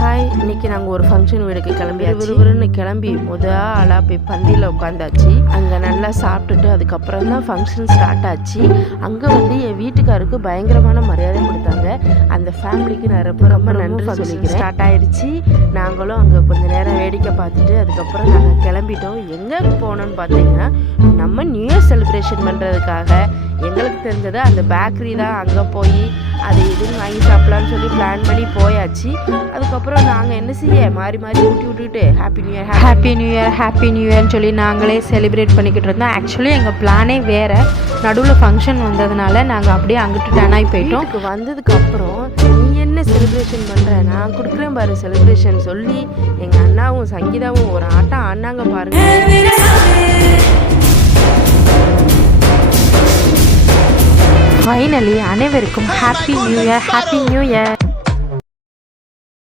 Hi, இன்றைக்கி நாங்கள் ஒரு ஃபங்க்ஷன் வீடுக்கு கிளம்பி விறுவிறுன்னு கிளம்பி ஆளாக போய் பந்தியில் உட்காந்தாச்சு. அங்கே நல்லா சாப்பிட்டுட்டு அதுக்கப்புறம் தான் ஃபங்க்ஷன் ஸ்டார்ட் ஆச்சு. அங்கே என் வீட்டுக்காருக்கு பயங்கரமான மரியாதை கொடுத்தாங்க. அந்த ஃபேமிலிக்கு நான் ரொம்ப நன்றி சொல்லிக்கிறேன். ஸ்டார்ட் ஆயிடுச்சு. நாங்களும் அங்கே கொஞ்சம் நேரம் வேடிக்கை பார்த்துட்டு அதுக்கப்புறம் நாங்கள் கிளம்பிட்டோம். எங்கே போனோன்னு பார்த்தீங்கன்னா, நம்ம நியூ இயர் செலிப்ரேஷன் பண்ணுறதுக்காக எங்களுக்கு தெரிஞ்சது அந்த பேக்கரி தான். அங்கே போய் அதை எதுவும் வாங்கி சாப்பிட்லான்னு சொல்லி பிளான் பண்ணி போயாச்சு. அதுக்கப்புறம் நாங்கள் என்ன செய்ய மாறி ஊட்டி விட்டுக்கிட்டு ஹாப்பி நியூ இயர்னு சொல்லி நாங்களே செலிப்ரேட் பண்ணிக்கிட்டு இருந்தோம். ஆக்சுவலி எங்கள் பிளானே வேறு. நடுவில் ஃபங்க்ஷன் வந்ததுனால நாங்கள் அப்படியே அங்கிட்டு டனாகி போயிட்டோம். வந்ததுக்கப்புறம் நீ என்ன செலிப்ரேஷன் பண்ணுற, நான் கொடுக்குறேன் பாரு செலிப்ரேஷன் சொல்லி எங்கள் அண்ணாவும் சங்கீதாவும் ஒரு ஆட்டம் ஆனாங்க பாருங்க. ஃபைனலி அனைவருக்கும் ஹாப்பி நியூ இயர்.